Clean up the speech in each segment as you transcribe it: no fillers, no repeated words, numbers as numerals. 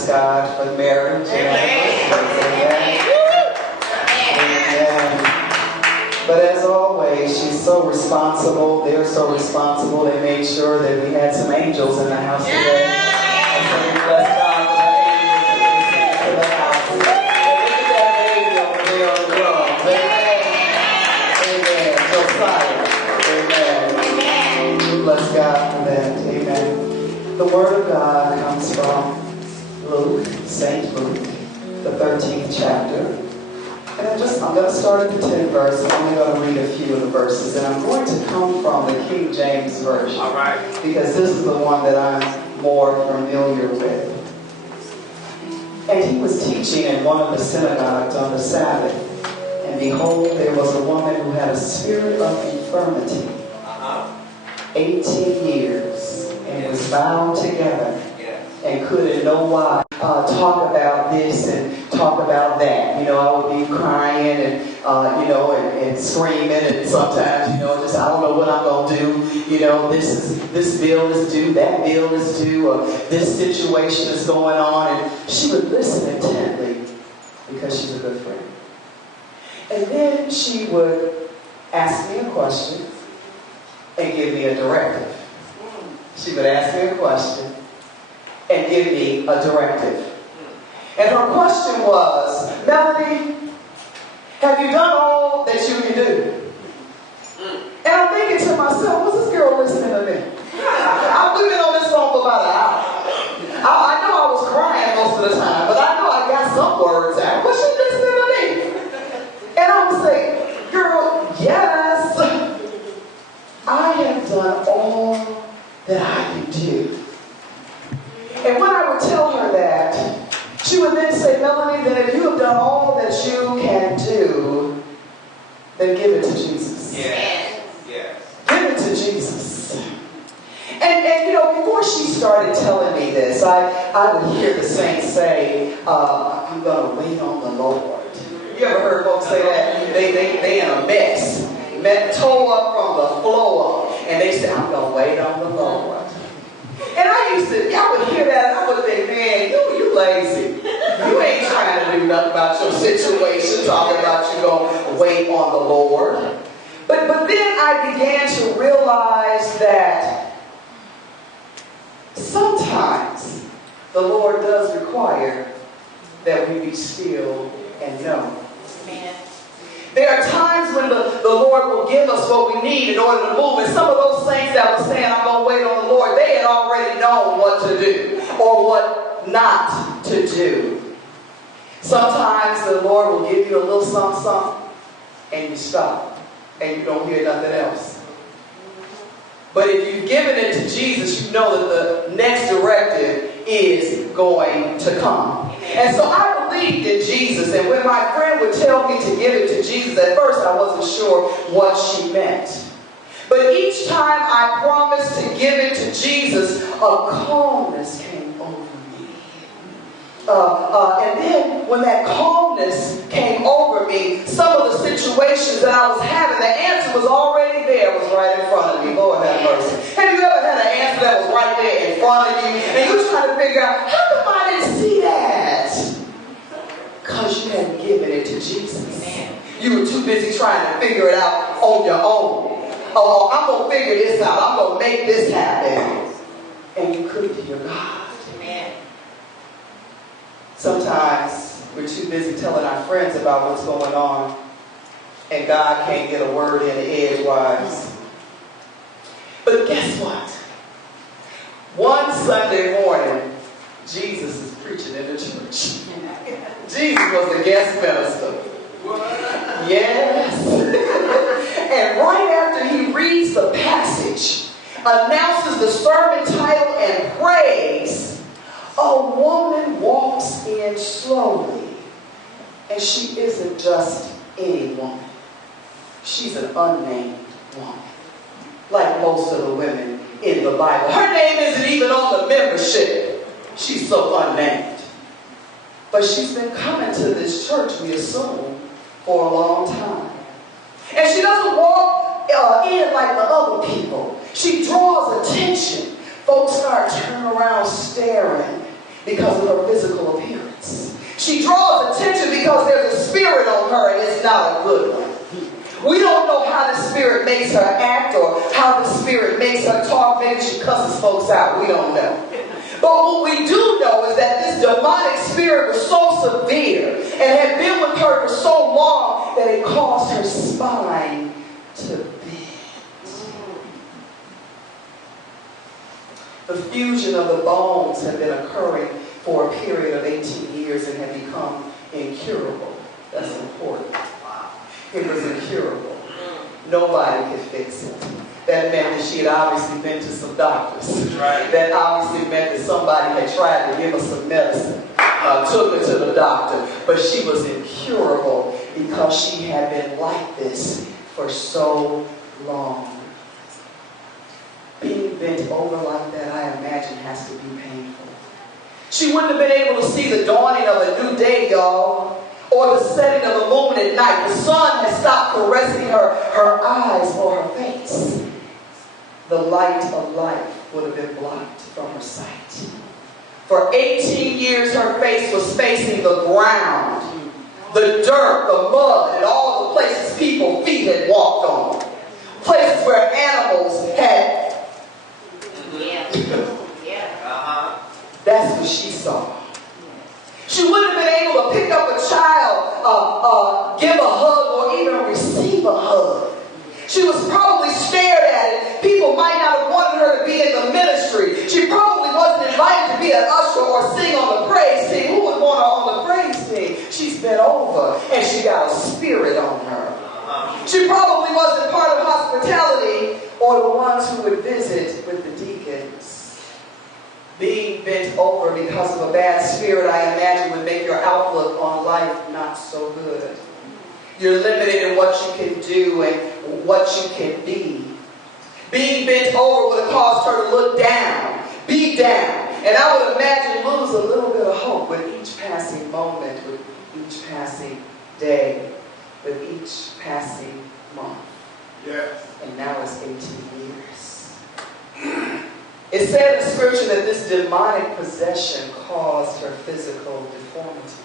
bless God for marriage. Amen. But as always, she's so responsible. They're so responsible. They made sure that we had some angels in the house today. And so we bless God for the angels that we sent to the house. And look at that baby over there on the drums. Amen. Amen. Josiah. Amen. We bless God for that. Amen. The Word of God comes from Luke, St. Luke, the 13th chapter. And I'm going to start at the 10th verse. I'm only going to read a few of the verses. And I'm going to come from the King James Version. All right. Because this is the one that I'm more familiar with. And he was teaching in one of the synagogues on the Sabbath. And behold, there was a woman who had a spirit of infirmity. 18 years. And was bound together. And could in no wise talk about this and talk about that. You know, I would be crying and, and screaming, and sometimes, just I don't know what I'm going to do. You know, this bill is due, that bill is due, or this situation is going on. And she would listen intently because she's a good friend. And then she would ask me a question and give me a directive. She would ask me a question and give me a directive. And her question was, Melody, have you done all that you can do? And I'm thinking to myself, what's this girl listening to me? We've been on this phone for about an hour. I know I was crying most of the time, but I know I got some words out. Was she listening to me? And I would say, girl, yes, I have done all that I can do. And when I would tell her that, she would then say, Melanie, that if you have done all that you can do, then give it to Jesus. Yes. Yes. Give it to Jesus. And before she started telling me this, I would hear the saints say, I'm going to wait on the Lord. You ever heard folks say that? They in a mess. Toe up from the floor up. And they say, I'm going to wait on the Lord. And I would hear that, and I would think, man, you lazy. You ain't trying to do nothing about your situation, talking about you going to wait on the Lord. But then I began to realize that sometimes the Lord does require that we be still and know. Amen. There are times when the Lord will give us what we need in order to move. And some of those saints that were saying, I'm going to wait on the Lord, they had already known what to do or what not to do. Sometimes the Lord will give you a little something, and you stop, and you don't hear nothing else. But if you've given it to Jesus, you know that the next directive is going to come. And so I believed in Jesus, and when my friend would tell me to give it to Jesus, at first I wasn't sure what she meant. But each time I promised to give it to Jesus, a calmness came over me. And then when that calmness came over me, some of the situations that I was having, the answer was already there, was right in front of me. Lord have mercy. Have you ever had an answer that was right there in front of you, and you were trying to figure out, how come I didn't see that? Because you hadn't given it to Jesus. You were too busy trying to figure it out on your own. Oh, I'm going to figure this out. I'm going to make this happen. And you couldn't hear God. Amen. Sometimes we're too busy telling our friends about what's going on, and God can't get a word in edgewise. But guess what? One Sunday morning, Jesus is preaching in the church. Jesus was the guest minister. What? Yes. And right after he reads the passage, announces the sermon title, and prays, a woman walks in slowly. And she isn't just any woman. She's an unnamed woman. Like most of the women in the Bible. Her name isn't even on the membership. She's so unnamed. But she's been coming to this church, we assume, for a long time. And she doesn't walk in like the other people. She draws attention. Folks start turning around staring. because of her physical appearance. She draws attention because there's a spirit on her and it's not a good one. We don't know how the spirit makes her act or how the spirit makes her talk. Maybe she cusses folks out. We don't know. But what we do know is that this demonic spirit was so severe and had been with her for so long that it caused her spine to bend. The fusion of the bones had been occurring for a period of 18 years and had become incurable. That's important. It was incurable. Nobody could fix it. That meant that she had obviously been to some doctors. Right. That obviously meant that somebody had tried to give her some medicine, took her to the doctor. But she was incurable because she had been like this for so long. Being bent over like that, I imagine, has to be painful. She wouldn't have been able to see the dawning of a new day, y'all, or the setting of the moon at night. The sun had stopped caressing her eyes or her face. The light of life would have been blocked from her sight. For 18 years, her face was facing the ground, the dirt, the mud, and all the places people's feet had walked on. Places where animals had. That's what she saw. She wouldn't have been able to pick up a child, give a hug, or even receive a hug. She was probably stared at it. People might not have wanted her to be in the ministry. She probably wasn't invited to be an usher or sing on the praise team. Who would want her on the praise team? She's been over and she got a spirit on her. She probably wasn't part of hospitality or the ones who would visit with the deacons. Being bent over because of a bad spirit, I imagine, would make your outlook on life not so good. You're limited in what you can do and what you can be. Being bent over would have caused her to look down, be down. And I would imagine lose a little bit of hope with each passing moment, with each passing day, with each passing month. Yes. And now it's 18 years. It said in Scripture that this demonic possession caused her physical deformity.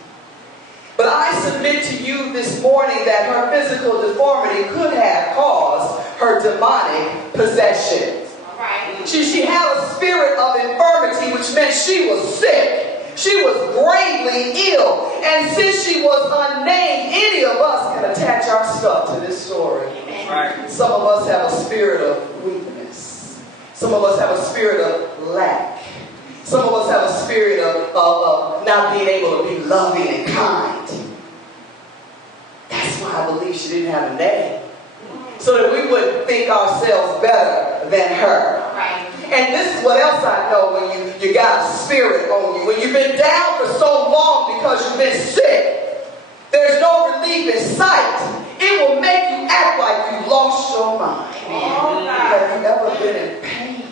But I submit to you this morning that her physical deformity could have caused her demonic possession. Right. She had a spirit of infirmity, which meant she was sick. She was gravely ill. And since she was unnamed, any of us can attach our stuff to this story. Right. Some of us have a spirit of weakness. Some of us have a spirit of lack. Some of us have a spirit of not being able to be loving and kind. That's why I believe she didn't have a name. So that we wouldn't think ourselves better than her. Right. And this is what else I know when you got a spirit on you. When you've been down for so long because you've been sick, there's no relief in sight. It will make you act like you lost your mind. Have you ever been in pain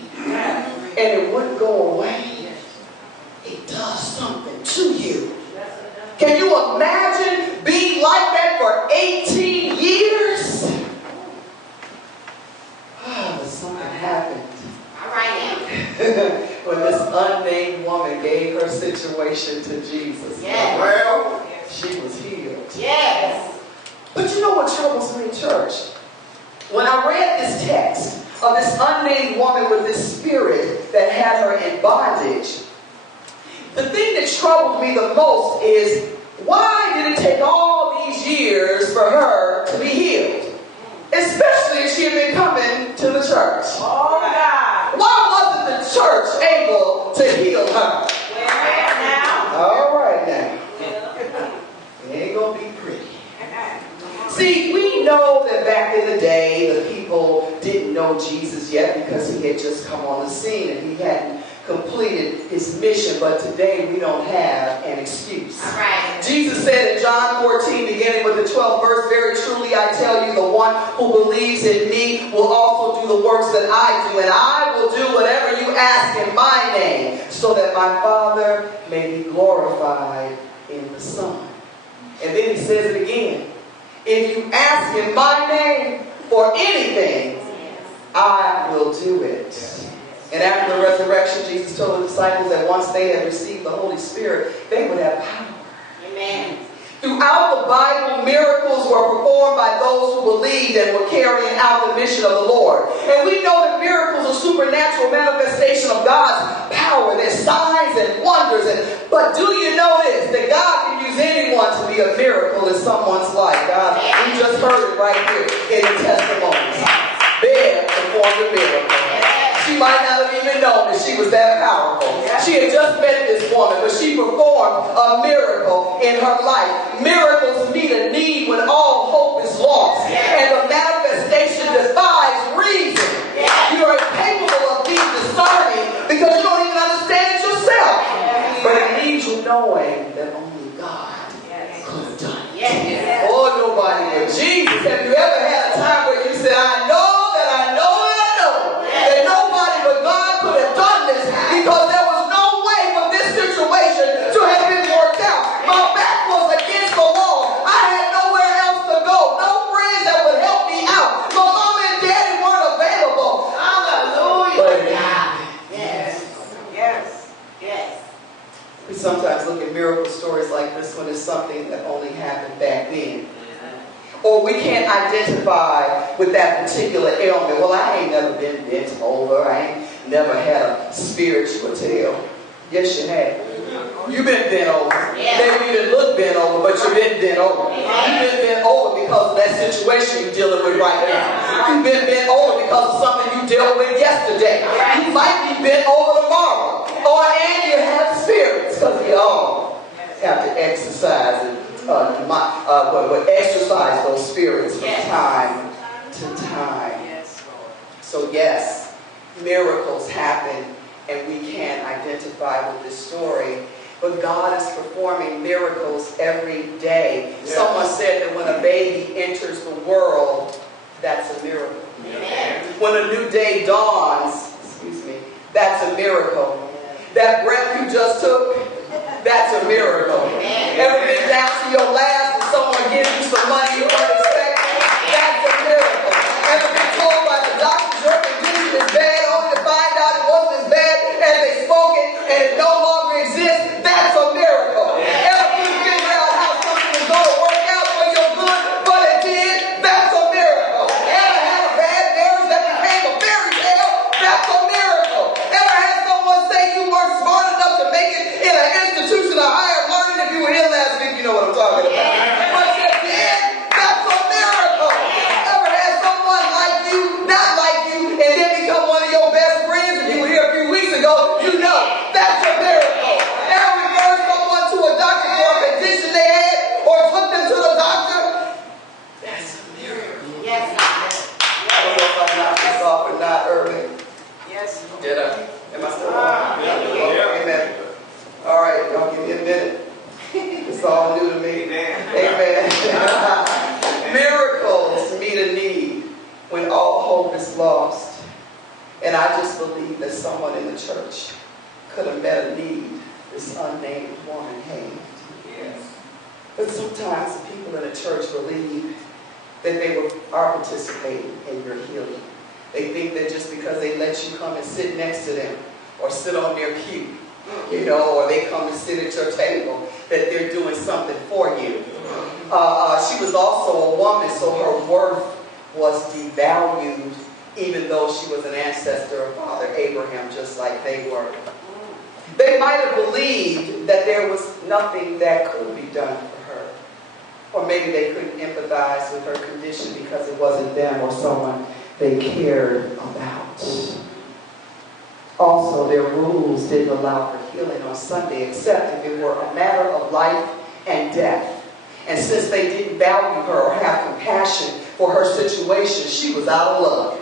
and it wouldn't go away? It does something to you. Can you imagine being like that for 18 years? But something happened. All right. When this unnamed woman gave her situation to Jesus. Yes. Well, she was healed. Yes. But you know what troubles me, church? When I read this text of this unnamed woman with this spirit that had her in bondage, the thing that troubled me the most is, why did it take all these years for her to be healed? Especially if she had been coming to the church. Oh, God. Why wasn't the church able to heal her? All right now. It ain't going to be pretty. See, we know that back in the day, the people didn't know Jesus yet because he had just come on the scene and he hadn't completed his mission, but today we don't have an excuse. Right. Jesus said in John 14, beginning with the 12th verse, very truly I tell you, the one who believes in me will also do the works that I do, and I will do whatever you ask in my name, so that my Father may be glorified in the Son. And then he says it again. If you ask in my name for anything, I will do it. And after the resurrection, Jesus told the disciples that once they had received the Holy Spirit, they would have power. Amen. Throughout the Bible, miracles were performed by those who believed and were carrying out the mission of the Lord. And we know that miracles are supernatural manifestation of God's power. They're signs and wonders. But do you know this? That God can use anyone to be a miracle in someone's life. God, we just heard it right here in the testimonies. Bear performed a miracle. She might not have even known that she was that powerful. She had just met this woman, but she performed a miracle in her life. Miracles meet a need when all hope is lost. And the manifestation defies reason. You are incapable of being discerning because you don't even understand it yourself. But it needs you knowing that only God could have done it. Oh, nobody but Jesus. Have you ever had a time where you said, I know that nobody but God could have done this because there was no way for this situation to have been worked out. My back was against the wall. I had nowhere else to go. No friends that would help me out. My mom and daddy weren't available. Hallelujah. But it happened. Yes. We sometimes look at miracle stories like this one as something that only happened back then. Or we can't identify with that particular ailment. Well, I ain't never been bent over. I ain't never had a spiritual tale. Yes, you have. You've been bent over. Maybe you didn't look bent over, but you've been bent over. You've been bent over because of that situation you're dealing with right now. You've been bent over because of something you dealt with yesterday. You might be bent over tomorrow. And you have spirits because we all have to exercise it. Exercise those spirits from time to time. So yes, miracles happen and we can identify with this story. But God is performing miracles every day. Someone said that when a baby enters the world, that's a miracle. When a new day dawns, that's a miracle. That breath you just took, that's a miracle. Ever been down to your last and someone gives you some money you weren't expecting? That's a miracle. Ever been told by the doctors your condition is bad only to find out it wasn't as bad as they spoke it and it no longer exists? That's a miracle. Ever been figuring out how something is going to work out for your good, but it did? That's a miracle. Ever had a bad marriage that became a fairy tale? That's a miracle. Ever had someone say you weren't smart enough to make it in an institution of higher learning? If you were here last week, you know what I'm talking about. But you did? That's a miracle. Ever had someone like you, not like you, and then become one of your best friends? If you were here a few weeks ago, you know that's a miracle. Ever referred someone to a doctor for a condition they had, or took them to the doctor? That's a miracle. Yes. I don't know if I knocked this off or not early. Yes. Did I? Am I still on? Yeah. Amen. All right, y'all give me a minute. It's all new to me. Amen. Miracles meet a need when all hope is lost. And I just believe that someone in the church could have met a need this unnamed woman had. But sometimes the people in the church believe that they are participating in your healing. They think that just because they let you come and sit next to them or sit on their pew, or they come and sit at your table, that they're doing something for you. She was also a woman, so her worth was devalued, even though she was an ancestor of Father Abraham, just like they were. They might have believed that there was nothing that could be done for her. Or maybe they couldn't empathize with her condition because it wasn't them or someone they cared about. Also, their rules didn't allow for healing on Sunday, except if it were a matter of life and death. And since they didn't value her or have compassion for her situation, she was out of luck.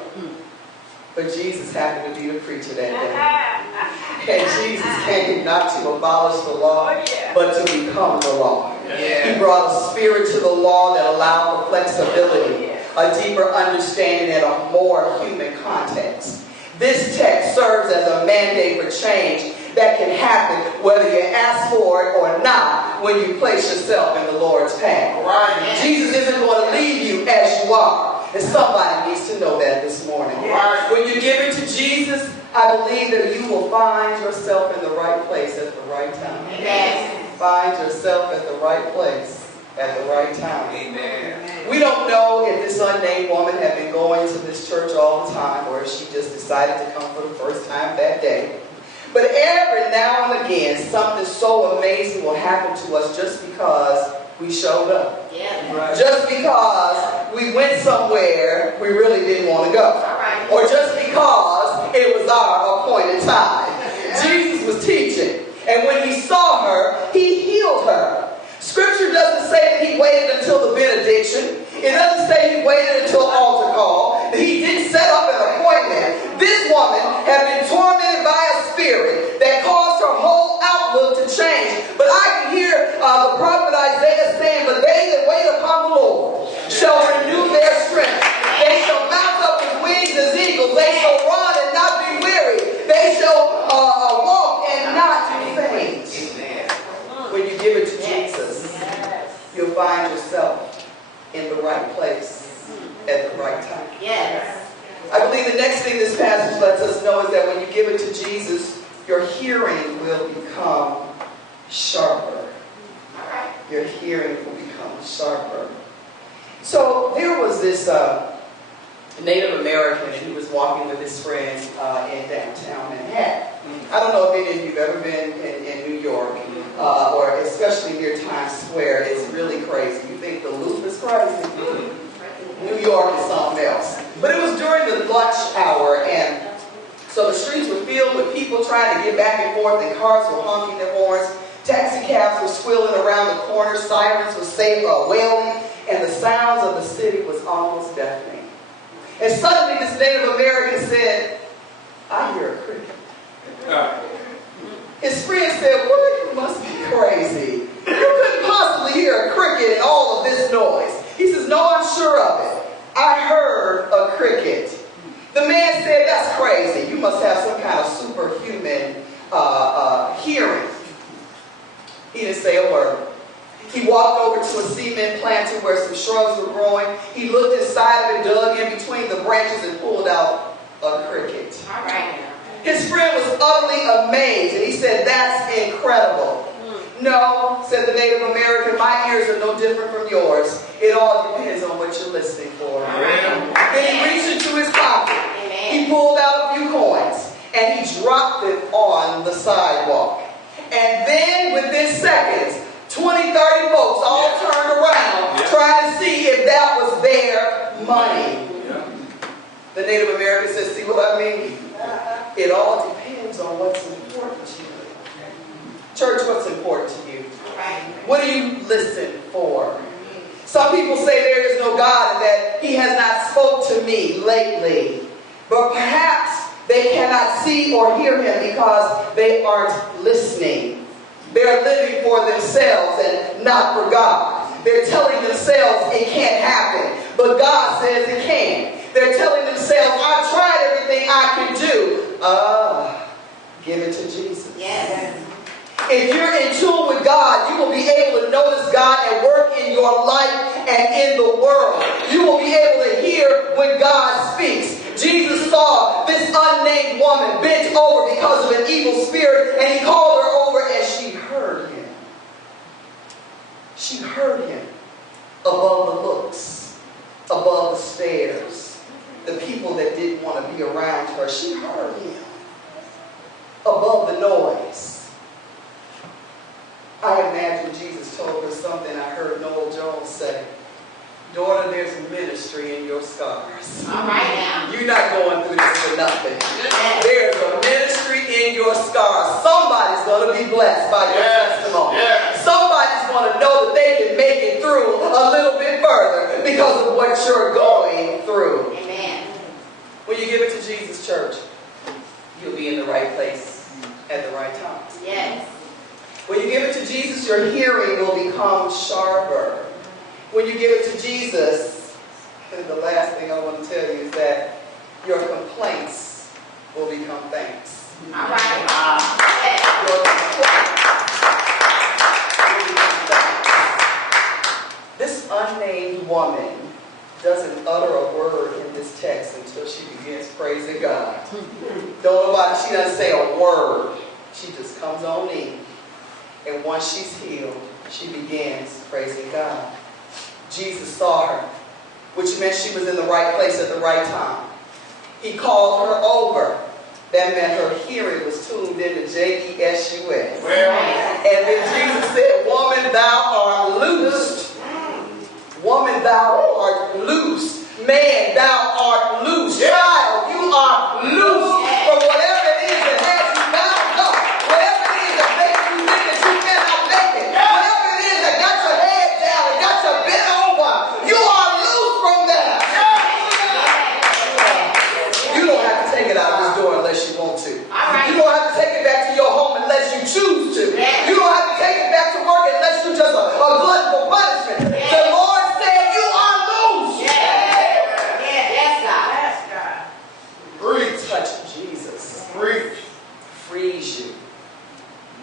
But Jesus happened to be the preacher that day. And Jesus came not to abolish the law, but to become the law. He brought a spirit to the law that allowed for flexibility, a deeper understanding, and a more human context. This text serves as a mandate for change that can happen whether you ask for it or not when you place yourself in the Lord's path. Right. Jesus isn't going to leave you as you are. And somebody needs to know that this morning. Right. When you give it to Jesus, I believe that you will find yourself in the right place at the right time. Amen. Find yourself at the right place at the right time. Amen. We don't know if this unnamed woman had been going to this church all the time or if she just decided to come for the first time that day. But every now and again, something so amazing will happen to us just because we showed up. Yeah. Right. Just because we went somewhere we really didn't want to go. Right. Or just because it was our appointed time. Jesus was teaching. And when he saw her, he healed her. Scripture doesn't say that he waited until the benediction. It doesn't say he waited until altar call. He didn't set up an appointment. This woman had been tormented by a spirit that caused her whole outlook to change. But I can hear the prophet Isaiah saying, "But they that wait upon the Lord shall renew their strength. They shall mount up with wings as eagles. They shall run and not be weary. They shall walk and not faint." When you give it to Jesus, you'll find yourself in the right place at the right time. Yes. I believe the next thing this passage lets us know is that when you give it to Jesus, your hearing will become sharper. Your hearing will become sharper. So there was this Native American, and he was walking with his friends in downtown Manhattan. I don't know if any of you have ever been in New York, or especially near Times Square. It's really crazy. You think the Loop is crazy? New York is something else. But it was during the lunch hour, and so the streets were filled with people trying to get back and forth, and cars were honking their horns. Taxi cabs were squealing around the corner, sirens were wailing, and the sounds of the city was almost deafening. And suddenly this Native American said, "I hear a cricket." His friend said, "Well, you must be crazy. You couldn't possibly hear a cricket in all of this noise." He says, "No, I'm sure of it. I heard a cricket." The man said, "That's crazy. You must have some kind of superhuman hearing." He didn't say a word. He walked over to a cement planter where some shrubs were growing. He looked inside of it, dug in between the branches, and pulled out a cricket. All right. His friend was utterly amazed, and he said, "That's incredible." "No," said the Native American, "my ears are no different from yours. It all depends on what you're listening for." Then he reached into his pocket. He pulled out a few coins, and he dropped them on the sidewalk. And then, within seconds, 20, 30 folks all turned around trying to see if that was their money. The Native American says, "See what I mean? It all depends on what's important to you." Church, what's important to you? What do you listen for? Some people say there is no God and that he has not spoke to me lately. But perhaps they cannot see or hear him because they aren't listening. They're living for themselves and not for God. They're telling themselves it can't happen, but God says it can. They're telling themselves, "I've tried everything I can do." Give it to Jesus. Yes. If you're in tune with God, you will be able to notice God at work in your life and in the world. You will be able to hear when God speaks. Jesus saw this unnamed woman bent over because of an evil spirit, and he called her over, and she heard him. She heard him above the looks, above the stares, the people that didn't want to be around her. She heard him above the noise. I imagine Jesus told her something I heard Noel Jones say. "Daughter, there's ministry in your scars." All right now. You're not going through this for nothing. There's a ministry in your scars. Somebody's going to be blessed by your testimony. Somebody's going to know that they can make it through a little bit further because of what you're going through. Amen. When you give it to Jesus, church, you'll be in the right place at the right time. Yes. When you give it to Jesus, your hearing will become sharper. When you give it to Jesus, and the last thing I want to tell you is that your complaints will become thanks. All right. Your complaints will become thanks. This unnamed woman doesn't utter a word in this text until she begins praising God. Don't know why she doesn't say a word. She just comes on in. And once she's healed, she begins praising God. Jesus saw her, which meant she was in the right place at the right time. He called her over. That meant her hearing was tuned into J-E-S-U-S. And then Jesus said, woman, thou art loosed. Woman, thou art loosed. Man, thou art loosed. Child, you are loosed from whatever it is that has you bound up. Whatever it is that makes you think that you cannot make it. Whatever it is that got your head down and got you bent over. You are loose from that. You don't have to take it out this door unless you want to. You don't have to take it back to your home unless you choose to. You don't have to take it back to work unless you're just a glutton for punishment. The Lord said you are loose. Touch Jesus. Frees you.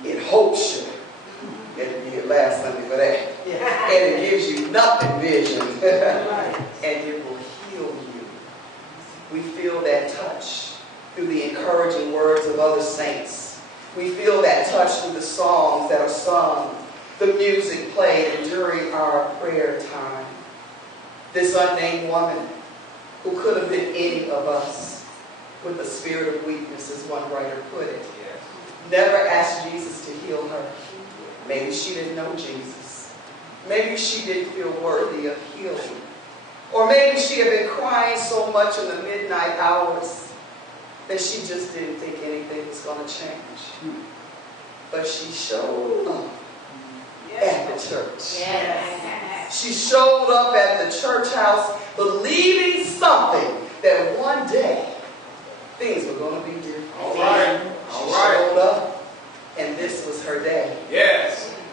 It hopes you. It'll be your last Sunday for that. And it gives you nothing vision. And it will heal you. We feel that touch through the encouraging words of other saints. We feel that touch through the songs that are sung, the music played during our prayer time. This unnamed woman, who could have been any of us, with the spirit of weakness, as one writer put it, never asked Jesus to heal her. Maybe she didn't know Jesus. Maybe she didn't feel worthy of healing. Or maybe she had been crying so much in the midnight hours that she just didn't think anything was going to change. But she showed up at the church. She showed up at the church house believing something that one day things were going to be different. She showed up, and this was her day.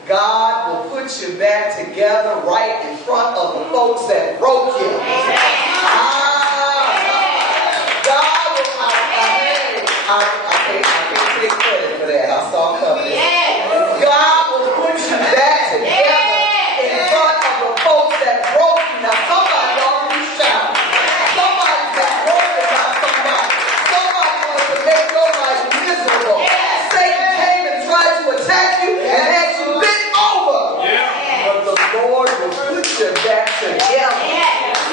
God will put you back together right in front of the folks that broke you. God will, I can't take credit for that. I saw coming. God will put you back together in front of the folks that broke you. Now somebody ought to be shouting. Somebody's been broken by somebody. Somebody wants to make your life miserable. Satan came and tried to attack you and had you bent over. But the Lord will put you back together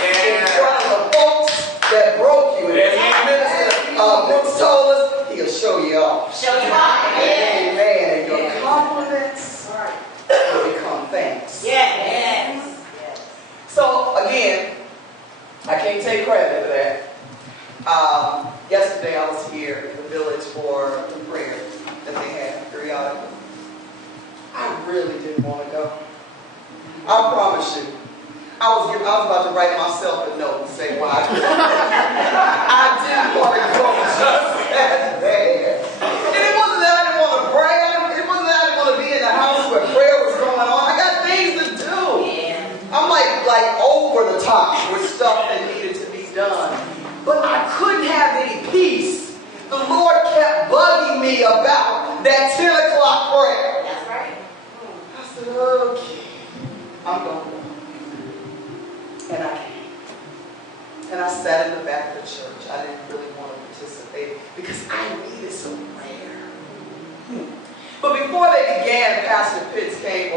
in front of the folks that broke you. And as Minister Brooks told us, he'll show you off. Amen. And your compliments will become thanks. So again, I can't take credit for that. Yesterday I was here in the village for the prayer that they had periodically. I really didn't want to go. I promise you. I was about to write myself a note and say why. I didn't want to go just that bad. And it wasn't that I didn't want to pray. It wasn't that I didn't want to be in the house where prayer was going on. I got things to do. I'm like over the top with stuff that needed to be done. But I couldn't have any peace. The Lord kept bugging me about that 10 o'clock prayer. That's right. I said, okay, I'm going to go. And I came. And I sat in the back of the church. I didn't really want to participate because I needed some prayer. But before they began, Pastor Pitts came